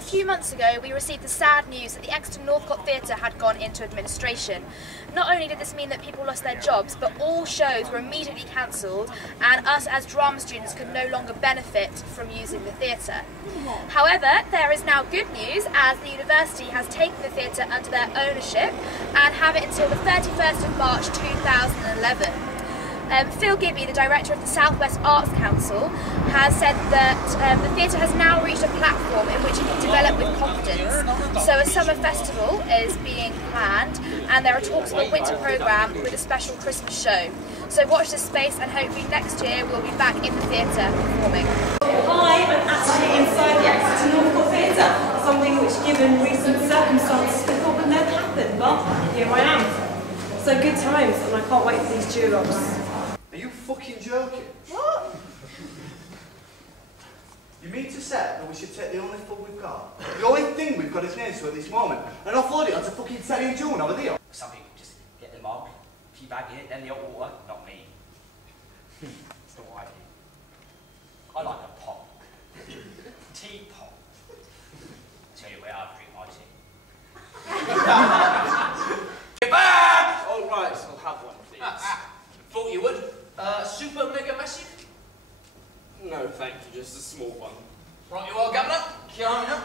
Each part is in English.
A few months ago we received the sad news that the Exeter Northcote Theatre had gone into administration. Not only did this mean that people lost their jobs, but all shows were immediately cancelled and us as drama students could no longer benefit from using the theatre. However, there is now good news as the university has taken the theatre under their ownership and have it until the 31st of March 2011. Phil Gibby, the director of the South West Arts Council, has said that the theatre has now reached a platform in which it can develop with confidence. So a summer festival is being planned and there are talks of a winter programme with a special Christmas show. So watch this space and hopefully next year we'll be back in the theatre performing. Hi, I'm actually inside the Exeter Northcote Theatre, something which given recent circumstances we thought would never happen, but here I am. So good times and I can't wait for these duos. Are you fucking joking? What? You mean to say that we should take the only food we've got? The only thing we've got is names to at this moment, and offload it onto fucking Teddy and June over there? Some people just get the mug, teabag it, then the hot water. Not me. That's not what I do. I like a pot. Teapot. Tell you where I drink my tea. Get back! All right, so I'll have one, please. Thought you would. Super mega massive? No, thank you, just a small one. Right, you are, Governor. Kiana.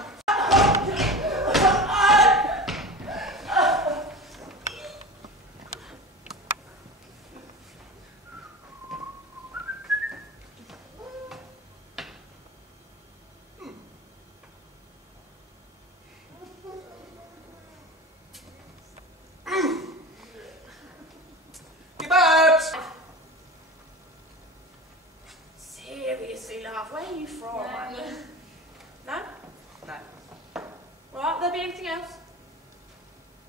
Seriously, love, where are you from? No? No. Right, there'll be anything else?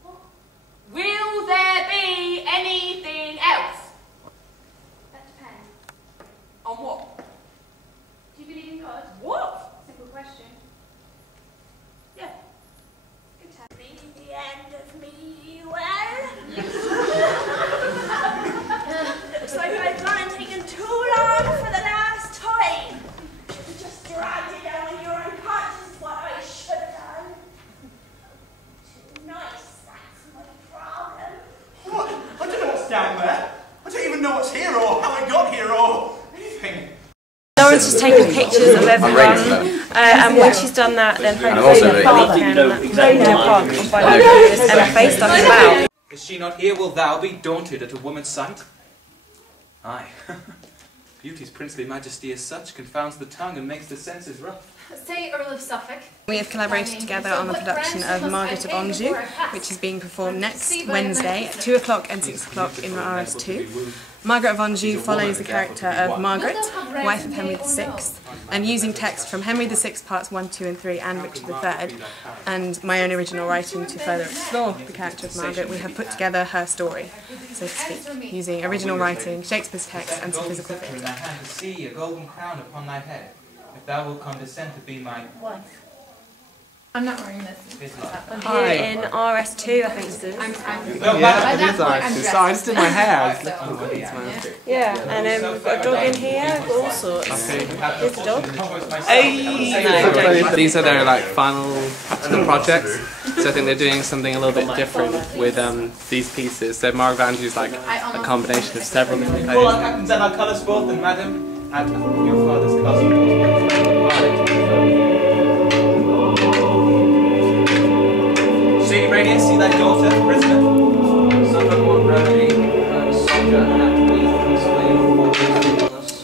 What? Will there be anything else? That depends. On what? Do you believe in God? What? Simple question. Yeah. Good test. Be the end of me, well. Looks like my plan taken too long for the last time. Should have just dragged it down when you were unconscious is what I should have done. Too nice, that's my problem. What? I don't know what's down there. I don't even know what's here or how I got here or anything. Lauren's just taking pictures of everyone, and when she's done that, then hopefully we can nip on and find out who this MFA stuff is about. Is she not here? Will thou be daunted at a woman's sight? Aye. Beauty's princely majesty as such confounds the tongue and makes the senses rough. Say Earl of Suffolk. We have collaborated together on the production of Margaret of Anjou, which is being performed next Wednesday at 2 o'clock and 6 o'clock in RS2. Margaret of Anjou follows the character of Margaret, wife of Henry VI, and using text from Henry VI parts 1, 2 and 3 and Richard III, and my own original writing to further explore the character of Margaret, we have put together her story, so to speak, using original writing, Shakespeare's text and some physical In theatre. thy hand to see a golden crown upon thy head, if thou wilt condescend to be my Wife. I'm not wearing this. I'm here in RS2, I think it is. Yeah, it is nice. So I just did my hair. Yeah, and we've got a dog in here, we've got all sorts. Here's the dog. So these are their like final practical projects. So I think they're doing something a little bit different with these pieces. So Margaret of Anjou is like a combination of several different All our things. captains and our colours forth, and madam, at your father's castle. See, Radius, see thy daughter, prisoner. Son of one remedy, soldier and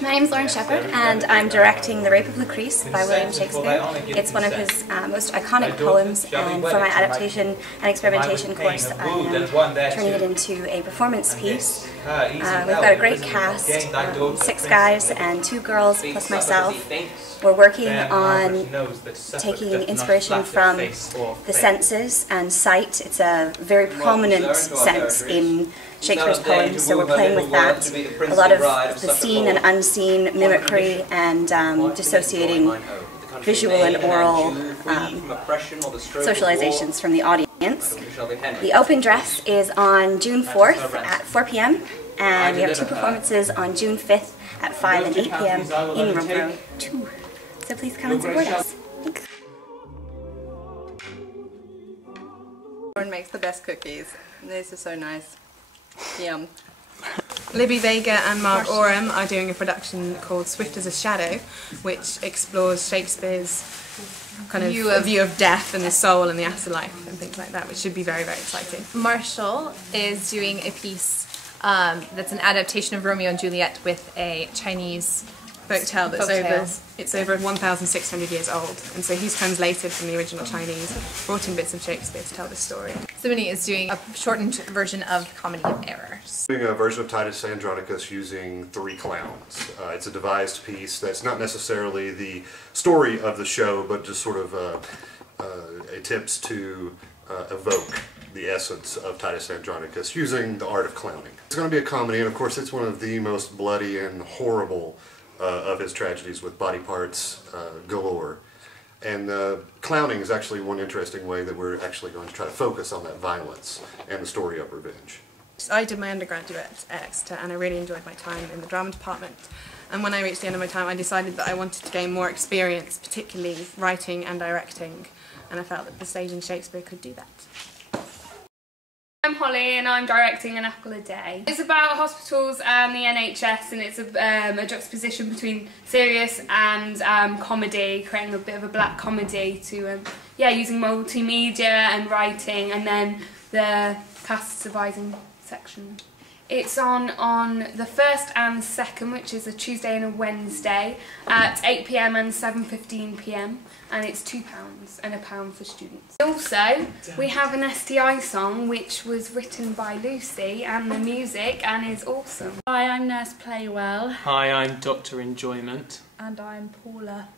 My name is Lauren Shepherd and I'm directing The Rape of Lucrece by William Shakespeare. It's one of his most iconic poems, and for my adaptation and experimentation course I am turning it into a performance piece. We've got a great cast, 6 guys and 2 girls plus myself. We're working on taking inspiration from the senses and sight. It's a very prominent sense in Shakespeare's poems, so we're playing with that. A lot of the seen and unseen mimicry and dissociating visual and oral socializations from the audience. The open dress is on June 4th at 4 p.m. and we have 2 performances on June 5th at 5 and 8 p.m. in room 2. So please come and support us. Thanks. Lauren makes the best cookies. These are so nice. Yum. Libby Vega and Mark Oram are doing a production called Swift as a Shadow, which explores Shakespeare's kind of view of death and the soul and the afterlife and things like that, which should be very, very exciting. Marshall is doing a piece that's an adaptation of Romeo and Juliet with a Chinese folktale that's over 1,600 years old, and so he's translated from the original Chinese, brought in bits of Shakespeare to tell the story. Simony is doing a shortened version of Comedy of Errors. Doing a version of Titus Andronicus using 3 clowns. It's a devised piece that's not necessarily the story of the show, but just sort of attempts to evoke the essence of Titus Andronicus using the art of clowning. It's going to be a comedy, and of course it's one of the most bloody and horrible of his tragedies, with body parts galore. And clowning is actually one interesting way that we're actually going to try to focus on that violence and the story of revenge. I did my undergraduate at Exeter and I really enjoyed my time in the drama department. And when I reached the end of my time, I decided that I wanted to gain more experience, particularly writing and directing, and I felt that the staging Shakespeare could do that. I'm Holly and I'm directing An Apple a Day. It's about hospitals and the NHS, and it's a juxtaposition between serious and comedy, creating a bit of a black comedy to, using multimedia and writing, and then the cast devising section. It's on the 1st and 2nd, which is a Tuesday and a Wednesday, at 8 PM and 7:15 PM, and it's £2 and £1 for students. Also, we have an STI song which was written by Lucy, and the music and is awesome. Hi, I'm Nurse Playwell. Hi, I'm Dr. Enjoyment. And I'm Paula.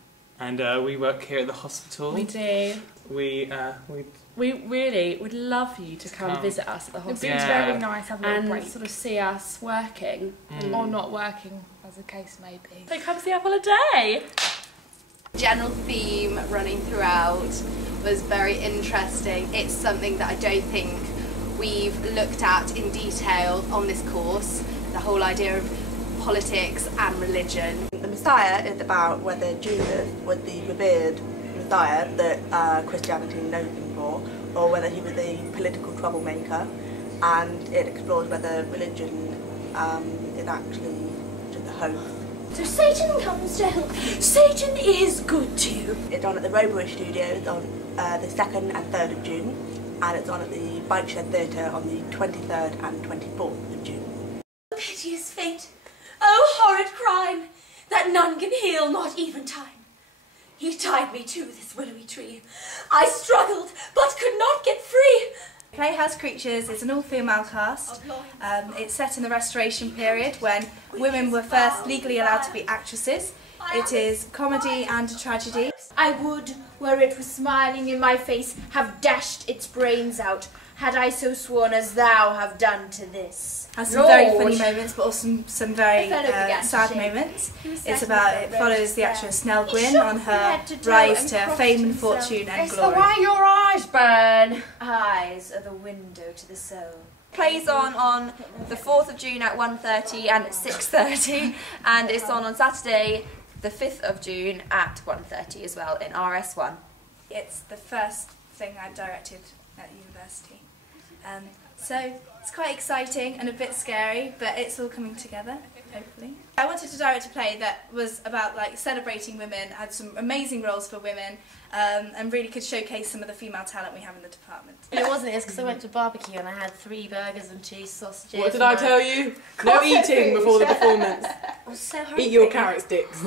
And we work here at the hospital. We do. We really would love you to come visit us at the hospital. It'd be very nice having a break. And sort of see us working, or not working, as the case may be. So come see Apple a Day! General theme running throughout was very interesting. It's something that I don't think we've looked at in detail on this course, the whole idea of politics and religion. The Messiah is about whether Jesus was the revered Messiah that Christianity knows him for, or whether he was a political troublemaker, and it explores whether religion is actually just a hoax. So Satan comes to help you. Satan is good too. It's on at the Robbery Studios on the 2nd and 3rd of June, and it's on at the Bike Shed Theatre on the 23rd and 24th of June. Piteous fate, oh horrid crime, that none can heal, not even time. He tied me to this willowy tree. I struggled, but could not get free. Playhouse Creatures is an all-female cast. It's set in the Restoration period when women were first legally allowed to be actresses. It is comedy and a tragedy. I would, were it was smiling in my face, have dashed its brains out, had I so sworn as thou have done to this. Has some very funny moments, but also some very sad moments. It follows the actress Nell Gwyn on her rise to fame and fortune and glory. It's the way your eyes burn. Eyes are the window to the soul. Plays on the 4th of June at 1:30 and 6:30, and it's on Saturday the 5th of June at 1:30 as well in RS1. It's the first thing I directed at university. So it's quite exciting and a bit scary, but it's all coming together, hopefully. I wanted to direct a play that was about celebrating women, had some amazing roles for women, and really could showcase some of the female talent we have in the department. It wasn't, it's because I went to barbecue and I had 3 burgers and 2 sausages. What did I tell you? No eating before the performance. I was so hungry. Eat your carrot sticks.